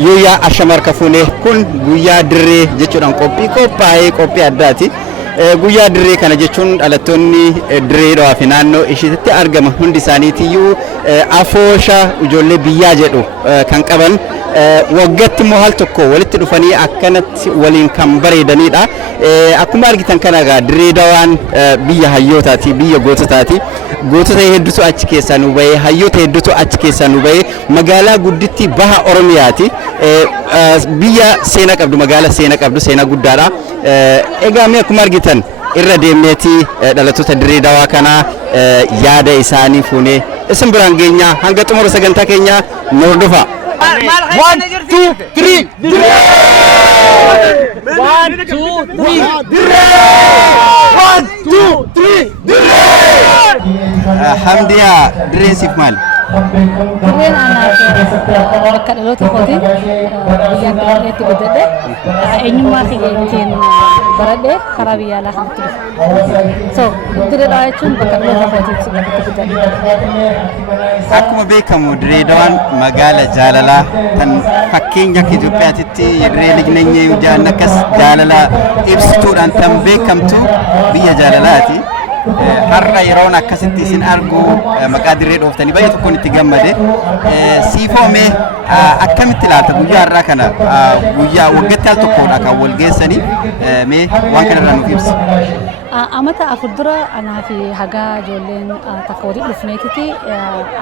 Yuya Ashamar Kafune kun guyyaa dirree jechuudhaan qophii addaati. Guyyaa dirree kana jechuun dhalattoonni dirreedhaa fi naannoo isheetti argaman hundi isaaniitiyyuu afoosha ijoollee biyyaa jedhu kan qaban waggaatti immoo haal tokko walitti dhufanii akkanatti waliin kan bareedanidha. Akkuma argitan kana egaa dirreedhaan biyya hayyootaati, biyya goototaati. Gootota hedduutu achi keessaa nu bahee, hayyoota hedduutu achi keessaa nu bahee magaalaa guddittii baha Oromiyaati. Biyya seenaa qabdu, magaalaa seenaa qabdu, seenaa guddaadha. Egaa mee akkuma argitan irra deemneeti dhalattoota dirreedhaa kana yaada isaanii fuunee isin biraan geenya hanga xumura sagantaa keenya nu hordofa. 1 2 3 dirree 1 2 3 dirree 1 2 3 dirree Hamdiya dirree siif maal? Dirreen anaaf bakka dhaloota kootii biyya kanatti guddadhe eenyummaa kiyya ittiin baradhe karaa biyya alaa kanatti dhufe. So dirreedhaa jechuun bakka dhaloota kootiitti guddadhe. Akkuma beekamu dirreedhaan magaala jaalalaa kan fakkeenya Itoophiyaatti dirree ligneenyee jaan akkas jaalala ibsituudhaan kan beekamtu biyya jaalalaati. Har'a yeroon akkasitti isin argu maqaa dirree dhooftanii baay'ee tokkoon itti gammade. Siifoomee akkamitti ilaalta guyyaa har'aa kana guyyaa waggaatti al tokkodha kan wal geessanii mee waan kanarraa nuuf ibsi. Amata afur dura anaa fi hagaa ijoolleen takka walitti dhufneetiti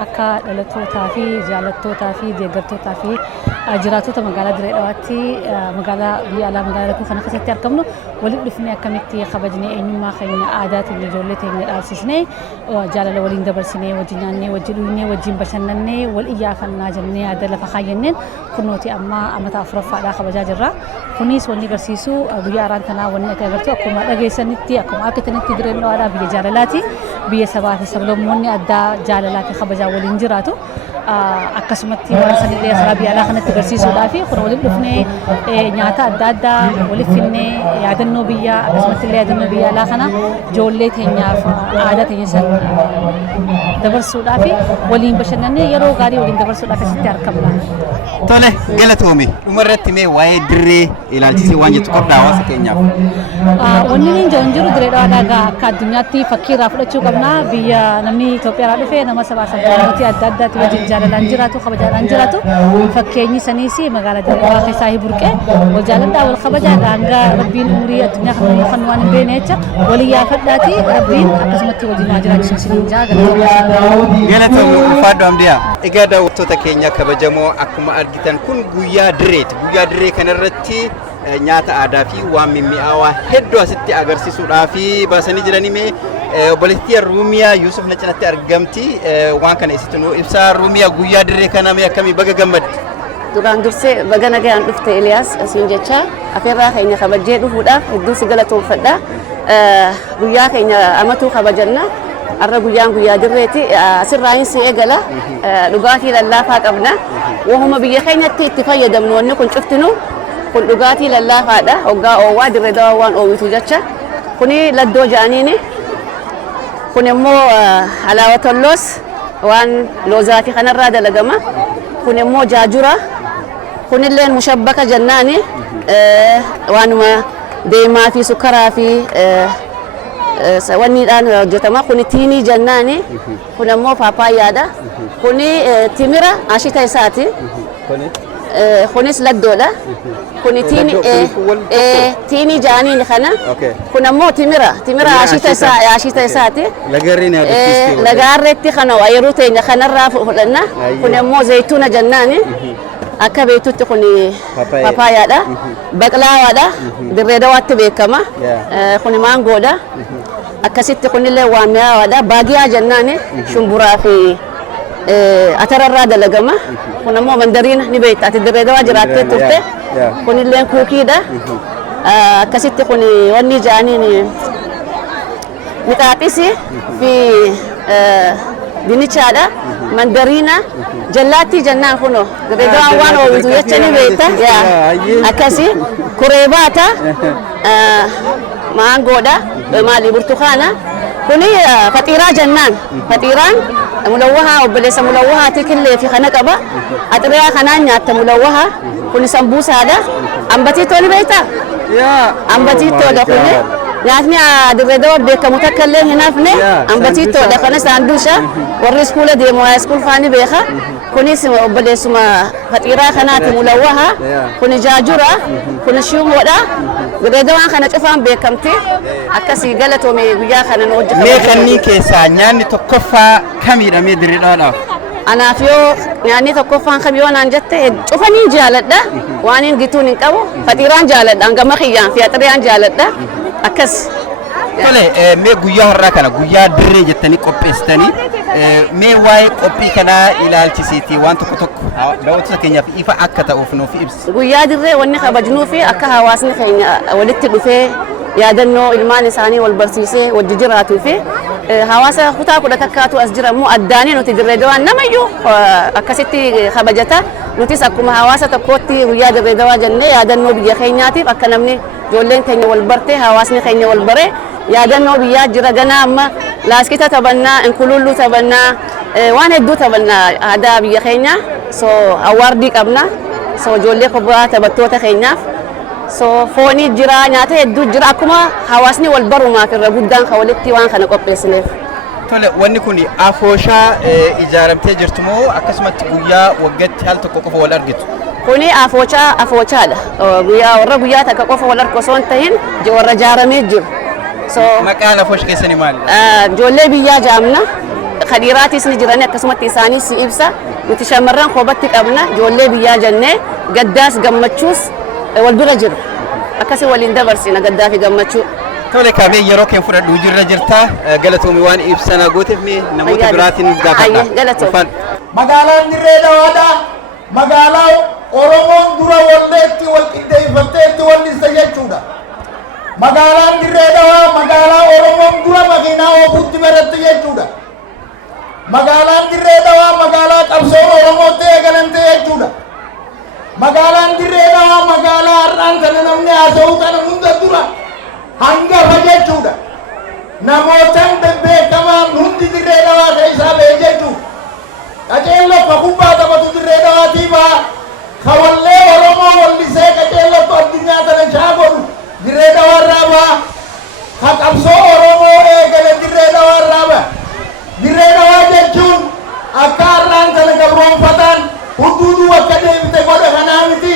akka dhalattootaa fi jaallattootaa fi deeggartootaa fi jiraattota magaalaa Dirreedhawaatti magaalaa biyya alaa magaalaa Lakkoo kana keessatti argamnu walitti dhufnee akkamitti kabajnee eenyummaa keenya aadaatiin ijoollee teenya dhaabsisnee jaalala waliin dabarsinee wajjin nyaannee wajjin dhugnee wajjin bashannannee wal iyyaafannaa jennee yaada lafa kaayyanneen kunnooti amma amata afuraffaadhaa kabajaa jirra. Kunis wanni agarsiisu guyyaa har'aan tanaa wanni akka agartu akkuma dhageessanitti akkuma akkatanitti Dirreedhawaadhaa biyya jaalalaati. Biyya sabaa fi sablammoonni addaa jaalalaa fi kabajaa waliin jiraatu. Akkasumatti waan sanillee karaa biyya alaa kanatti agarsiisuudhaa fi kun walitti dhufnee nyaata adda addaa walitti finnee yaadannoo biyyaa akkasumatti illee yaadannoo biyya alaa kana ijoollee teenyaaf aadaa teenya san dabarsuudhaa fi waliin bashannannee yeroo gaarii waliin dabarsuudhaaf asitti argamna. Tole galatoomi dhumarratti mee waa'ee dirree ilaalchisee waan jettu qabda hawaasa keenyaaf. Wanni niin jiru Dirreedhawaadhaa akka addunyaatti fakkii irraa fudhachuu qabna. Biyya namni Itoophiyaa dhufee nama sabaa sablammoota adda addaatti wajjin jaalalaan jiraatu kabajaadhaan jiraatu fakkeenyi saniis magaalaa Dirreedhawaa keessaa hiburqee wal jaaladhaa wal kabajaadhaa hanga rabbiin umurii addunyaa kana kan waan hin beekne jecha walii yaafadhaati rabbiin akkasumatti wajjin waa jiraachisuun sin jaa galatoomi ulfaadhu Hamdiyaa. Egaa daawwattoota keenya kabajamoo akkuma argitan kun guyyaa dirreeti. Guyyaa dirree kanarratti nyaata aadaa fi waan mimmi'aawaa hedduu asitti agarsiisuudhaaf baasanii jiranii mee obboleettii Ruumiyaa Yuusuf na cinatti argamti waan kana isitti nu ibsaa. Ruumiyaa guyyaa dirree kana mee akkamii baga gammadde? Duraan dursee baga nagaan dhufte Eliyaas asiin jecha afeerraa keenya kabajjee dhufuudhaaf hedduu si galatoomfadha. Guyyaa keenya amatuu kabajanna. Arra guyyaan guyyaa dirreeti asirraa hin si eegala dhugaatii lallaafaa qabna. Wahuma biyya keenyatti itti fayyadamnu wanni kun cuftinu kun dhugaatii lallaafaadha. Hoggaa oowwaa Dirreedawaa waan oowwitu jecha kuni laddoo ja'aniini. Kun immoo alaawaa tolloos waan loozaati kanarraa dalagama. Kun immoo jaajura. Kunilleen mushabbaka jennaani waanuma deemaa fi sukkaraa fi wanniidhaan hojjetama. Kuni tiinii jennaani. Kun immoo paappaayyaadha. Kuni timira ashita isaati. Kunis laddoodha. Kuni tiinii ja'aniini kana. Kun immoo timira ashita isaati. Lagaarreetti kana yeroo teenya kanarraa fudhanna. Kun immoo zayituuna jennaani. Akka beektutti kun paappaayyaadha. Baqlaawaadha. Dirreedawaatti beekama. Kun maangoodha. Akkasitti kunillee waan mi'aawaadha. Baagiyaa jennaani shumburaa fi atararraa dalagama. Kun immoo mandariina ni beekta ati Dirreedawaa jiraattee turte. Kunillee kuukiidha. Akkasitti kun wanni ja'aniin mixaaxisi fi dinichaadha. Mandariina jallaattii jennaan kuno Dirreedawaan waan oowwitu jecha ni beekta. Akkasi kureebaata maangoodha maali burtukaana. Kuni faxiiraa jennaan. Faxiiraan ملوها وبليس ملوها تكل في خنك أبا أتريا خنان يات ملوها كل سمبوس هذا أم بتيتوني بيتا أم بتيتو ده كله يعني أدري بيك متكلم هنا فني أم بتيتو ده كنا ساندوشة ورّي سكولة دي مو سكول فاني بيخا كوني سما وبليس ما فتيرا خنات ملوها كوني جاجورة كوني شوم ودا غدوا خنا شوفان بيكمتي أكاسي قالتوا مي ويا خنا نوجه مي خني كيسانيان تكفى كاميرا مي دري لا أنا فيو يعني تكفى خبيون عن جت شوفني جالت ده وانين جيتوني كابو فتيران جالت أنك ما خيان في أتريان جالت ده أكاس tole me guyyaa har'aa kana guyyaa dirree jettanii qopheessitanii me waa'ee qophii kanaa ilaalchisiitii waan tokko daawwattoota keenyaaf ifa akka ta'uuf nuuf ibsi. Guyyaa dirree wanni kabajnuu fi akka hawaasni keenya walitti dhufee yaadannoo ilmaan isaanii wal barsiisee wajji jiraatuu fi hawaasa kutaa kudha takkaatu as jira immoo addaanii nuti dirree dawaa namayyuu akkasitti kabajata nutis akkuma hawaasa tokkootti guyyaa dirree dawaa jennee yaadannoo biyya keenyaatiif akka namni ijoolleen keenya wal bartee hawaasni keenya wal baree yaadannoo biyyaa jira ganaa amma laaskita taphannaa inkululluu taphannaa waan hedduu taphannaa aadaa biyya keenya so awaardii qabna so ijoollee kophaa taphattoota keenyaaf so foonii jira nyaata hedduu jira akkuma hawaasni wal barumaaf irra guddaan ka walitti waan kana qopheessineef. Tole wanni kun afooshaa ijaaramtee jirtu moo akkasumatti guyyaa waggaatti haal tokko qofa wal argitu? Kuni afoochaadha warra guyyaa takka qofa wal argu osoo hin tahin warra ijaaramee jiru. So maqaan afoosh keessanii maali? Ijoollee biyyaa jaamna khadiiraatis ni jirani akkasumatti isaanis ibsa nuti shamarran koobatti qabna ijoollee biyyaa jennee gaddaas gammachuus wal bira jiru akkasi waliin dabarsina gaddaa fi gammachuu. Tole kamee yeroo keen fudhadhu jirra jirta galatoomii waan ibsana gooteef mee namoota biraatiin gaafadha. Galatoom. Magaalaan Dirree Dawaadha magaalaa Oromoon dura walleetti wal qindeeffatteetti wallisa jechuudha. Magaalaan Dirree Dawaa magaalaa Oromoon dura makiinaa oofuutti baratti jechuudha. Magaalaan Dirree Dawaa magaalaa qabsoo Oromootti eegalante jechuudha. Magaalaan Dirree Dawaa magaalaa har'aan kana namni haasa'u kana hunda dura hangafa jechuudha. Namootaan bebbeekamaan hundi Dirree Dawaa keessaa ba'e jechuudha. Qaceelloo ka kubbaa taphatu Dirree Dawaatii ba'a. Ka wallee Oromoo wallisee qaceellootu addunyaa kana shaagoru Dirree Dawaarraa ba'a. Ka qabsoo Oromoo eegale Dirree Dawaarraa ba'a. Dirree Dawaa jechuun akka har'aan kana gabroonfataan hunduu akka deebite godhe kanaa miti.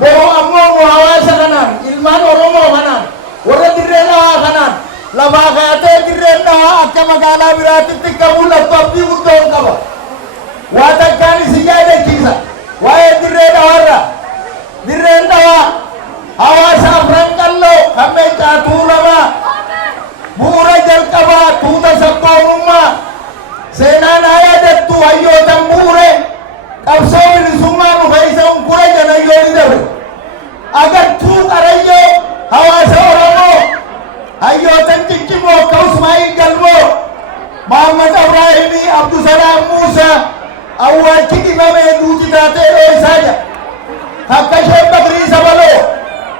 Boroo ammoo hawaasa kanaan ilmaan Oromoo kanaan warra Dirree Dawaa kanaan lafaa kaatee Dirree Dawaa akka magaalaa biraatitti qabuun abdii guddoo qaba. Waa takkaan isin yaadachiisa waa'ee Dirree Dawaarraa. Dirreen Dawaa hawaasa afran qalloo kan meeshaa tuulamaa bu'uura jalqabaa tuuta sabboonummaa seenaan haa yaadattu hayyootan bu'uure qabsoo bilisummaa dhufe isa hunkura janayyoo ni dabre agartuu qarayyoo hawaasa Oromoo hayyootan ciccimoo akka Usmaa'il Galmoo Mahammad Ibraahimii Abdusalaam Muusaa awwaalchi dhibamee duuti taatee dho'isaa jira akka isheen Bakrii Sabaloo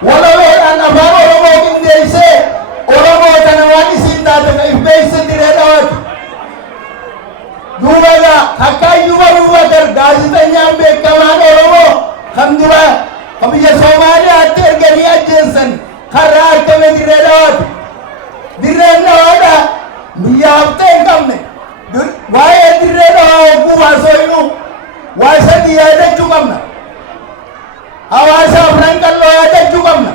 walaloodhaan afaan Oromoo qindeessee Oromoo tana waan isiin taate ka if beeyse Dirree Dawaati. Duuba akka Ayyuub Abubakar gaazexeessaan beekamaan Oromoo kan dura ka biyya Soomaaliyaatti erganii ajjeessan karraa argame Dirree Dawaati. Dirreen Dawaadha biyya haftee hin qabne waa'ee Dirree Dawaa hogguu haasoynu waa sadii yaadachuu qabna. Hawaasa afran qalloo yaadachuu qabna.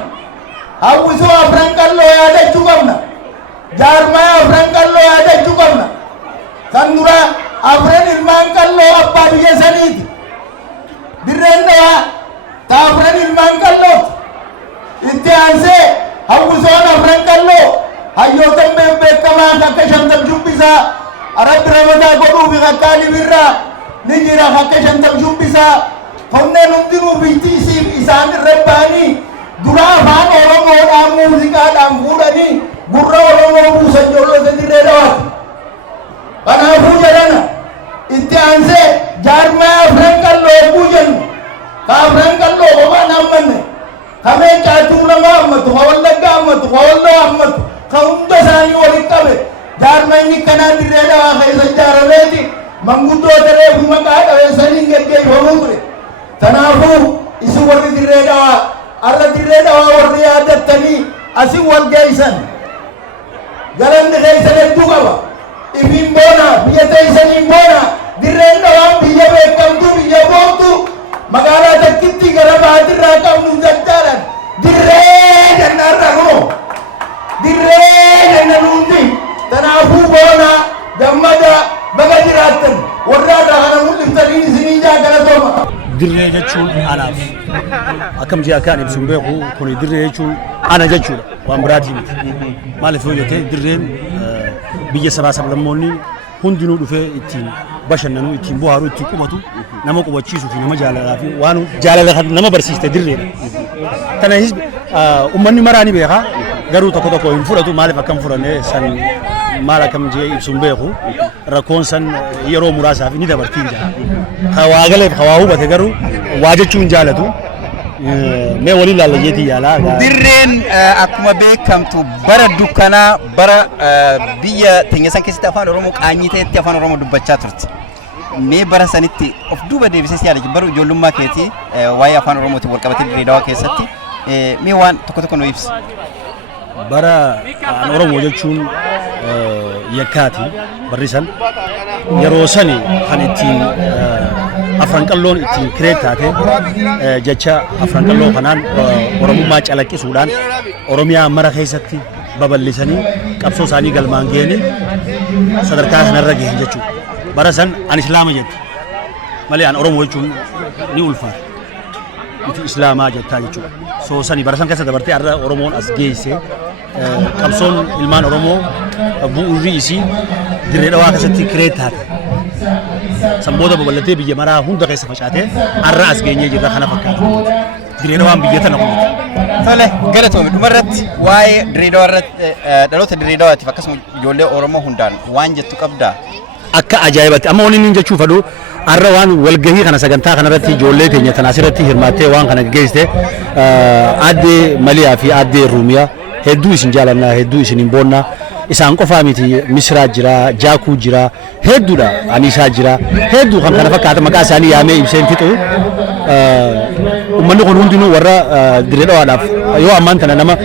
Hawwisoo afran qalloo yaadachuu qabna. Jaarmaya afran qalloo yaadachuu qabna. Kan dura afran ilmaan qalloo abbaa biyya saniiti. Dirreen Dawaa ta afran ilmaan qallooti. Itti aansee hawwisoon afran qalloo hayyootan beekamaan akka Shantam Shubbisaa Arabbi Ramadaa godhuu fi Qaqqaalii Birraa ni jira akka Shantam Shubbisaa Konneen hundinuu biyyattii isaan irra ba'anii dura afaan Oromoodhaan muuziqaadhaan fuudhanii gurra Oromoo buusan ijoollee Dirree Dawaati. Kanaafuu jedhana itti aansee jaarmaya afran qalloo hogguu jennu ka afran qalloo kophaan hammanne ka meeshaa tuulamaa hammatu ka Wallaggaa hammatu ka Walloo hammatu ka hunda isaanii walitti qabe jaarmayni kanaa Dirree Dawaa keessa ijaarameeti manguddoota reefu maqaa dhaweessanii geggeeffamuu ture. Kanaafuu isin warri dirree dhawaa arra dirree dhawaa warri yaadattanii asin wal geessan galanni keessan hedduu qaba. Ifin boona biyya teessaniin boona dirreen dhawaan biyya beekamtu biyya boontu magaalaa takkitti gara baatirraa qabnu daddaadhan dirree jannarra kunoo dirree jannan hundi. Kanaafuu boona gammada baga jiraattan warra irraa kana mul'iftanii isinii jaalatooma. Dirree jechuun anaaf akkam jee akkaan ibsuun beeku kun dirree jechuun ana jechuudha waan biraatii miti. Maaliif yoo jettee dirreen biyya sabaa sablammoonni hundinuu dhufee ittiin bashannanuu ittiin bohaaruu ittiin qubatu nama qubachiisuu fi nama jaalalaa fi waan jaalala nama barsiiste dirreedha. Kanas uummanni maraani beekaa garuu tokko tokko hin fudhatu maaliif akkam fudhannee san maal akkam jee ibsuun beeku rakkoon san yeroo muraasaaf ni dabartiin jira. Hawaa galeef hawaa hubate garuu waa jechuun jaalatu mee waliin laallayyeetii yaalaa. Dirreen akkuma beekamtu bara dukkanaa bara biyya teenya san keessatti afaan Oromoo qaanyiteetti afaan Oromoo dubbachaa turte. Mee bara sanitti of duuba deebisee si yaada bara ijoollummaa keetii waa'ee afaan Oromootiin wal qabatee Dirree Dhawaa keessatti mee waan tokko tokko nu ibsi. Bara Oromoo jechuun yakkaati barri san yeroo sani kan ittiin afran qalloon ittiin kireet taate jecha afran qalloo kanaan Oromummaa calaqqisuudhaan Oromiyaa mara keessatti babal'isanii qabsoo isaanii galmaan ga'anii sadarkaa kanarra ga'an jechuudha. Bara san an Islaama jette malee an Oromoo jechuun ni ulfaata. Itti Islaamaa jettaa jechuudha. So sani bara san keessa dabartee har'a Oromoon as geessee qabsoon ilmaan Oromoo bu'uurri isii Dirree Dhawaa keessatti kireet taate. Samboota babal'atee biyya maraa hunda keessa facaatee har'a as geenyee jirra kana fakkaata. Dirree Dhawaan biyya tana kun. Tole galatoome dhumarratti waa'ee Dirree Dhawaa irratti dhaloota Dirree Dhawaatiif akkasuma ijoollee Oromoo hundaan waan jettu qabdaa. Akka ajaa'ibatti amma wanni inni jechuu fedhu har'a waan walgahii kana sagantaa kanarratti ijoollee teenya tanaas irratti hirmaattee waan kana geessite aaddee Maliyaa fi aaddee Ruumiyaa hedduu isin jaalannaa hedduu isin hin boonnaa isaan qofaa miti Misraa jira Jaakuu jira hedduudha Aniisaa jira hedduu kan kana fakkaata maqaa isaanii yaamee ibseen fixu uummanni kun hundinuu warra Dirree Dhawaadhaaf yoo ammaan tana nama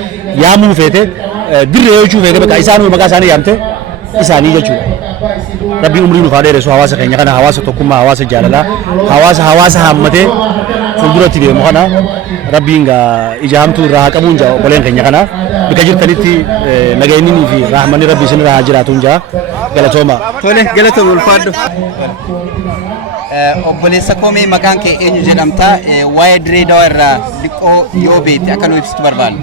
yaamuu feete dirree jechuu feete bakka isaanuu maqaa isaanii yaamte isaanii jechuudha. Rabbi umrii nuuf haa dheeressu hawaasa keenya kana hawaasa tokkummaa hawaasa jaalalaa hawaasa haammatee fuulduratti deemu kana rabbiin ija hamtuu irraa haa qabuun jaa obboleen keenya kana bika jirtanitti nageenyinii fi raahamanni rabbi isin irraa haa jiraatuun jaa galatooma. Tole galatooma ulfaadhu. Obboleessa koomee maqaan kee eenyu jedhamta waa'ee Dirree Dhawaa irraa xiqqoo yoo beekte akka nu ibsitu barbaadu.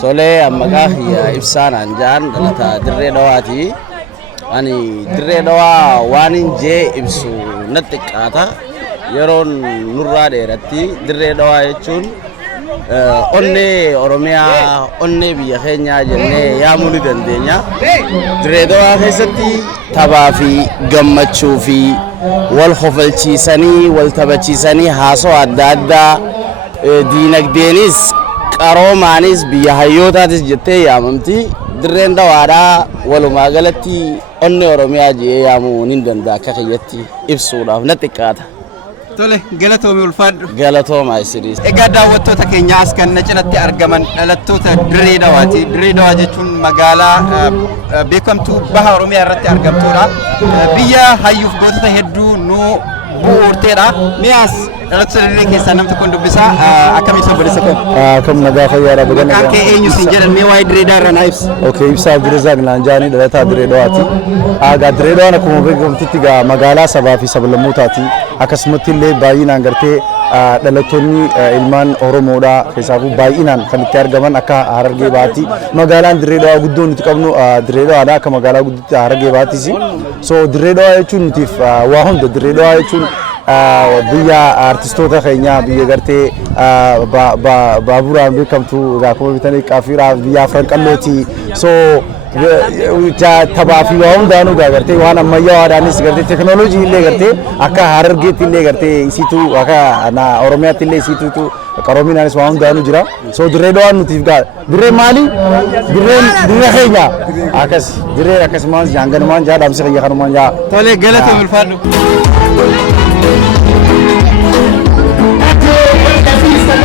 Tole maqaa ibsaanaan jaan dhalataa Dirree Dhawaati. Ani Dirree Dhawaa waan hin jee ibsu natti xiqqaata yeroon nurraa dheeratti Dirree Dhawaa jechuun onnee Oromiyaa onnee biyya keenyaa jennee yaamuu ni dandeenya. Dirree Dhawaa keessatti taphaa fi gammachuu fi wal kofalchiisanii wal taphachiisanii haasoo adda addaa diinagdeenis qaroomaanis biyya hayyootaatis jettee yaamamti. Dirreen Dhawaadhaa walumaa galatti onnee Oromiyaa jee yaamuu ni danda'a akka kiyyatti ibsuudhaaf natti xiqqaata. Tole galatoome ulfaadhu. Galatooma isinis. Egaa daawwattoota keenya as kan na cinatti argaman dhalattoota Dirree Dhawaati. Dirree Dhawaa jechuun magaalaa beekamtuu baha Oromiyaa irratti argamtuudha. Biyya hayyuuf gootota hedduu nu bu'uurteedha. Mi'aas dhalattoota Dirree keessaa nam tokkoon dubbisaa akkamiin obboleessa koo? Kam nagaa fayyaadha baga nagaa. Maqaan kee eenyu siin jedhan mee waa'ee Dirree Dhawaa irraa naa ibsi. Okay, ibsaa Abdurrazaaq Naanjaanii dhalataa Dirree Dhawaati. Egaa Dirree Dhawaan akkuma beekamtutti egaa magaalaa sabaa fi sablammootaati. Akkasumatti illee baay'inaan gartee dhalattoonni ilmaan Oromoodhaa keessaafuu baay'inaan kan itti argaman akka Harargee Bahaatti. Magaalaan Dirree Dhawaa guddoo nuti qabnu Dirree Dhawaadha akka magaalaa guddootti Harargee Bahaattis. So Dirree Dhawaa jechuun nutiif waa hunda Dirree Dhawaa jechuun biyya artistoota keenya biyya gartee baaburaan beekamtu akkuma bitanii qaafiidhaaf biyya afran qallooti. So taphaa fi waa hundaanuu gartee waan ammayyaa'aadhaanis gartee teknooloojii illee gartee akka harargeetti illee gartee isiitu akka oromiyaatti illee isiitu qaroominaanis waa hundaanuu jira. So dirree dhawaan nutiif gaa dirree maali? Dirree keenya akkas dirree akkasumaan jaanganumaan jaa dhaamsa kiyya kanumaan jaa. Tolee galata ulfaadhu. What do you say?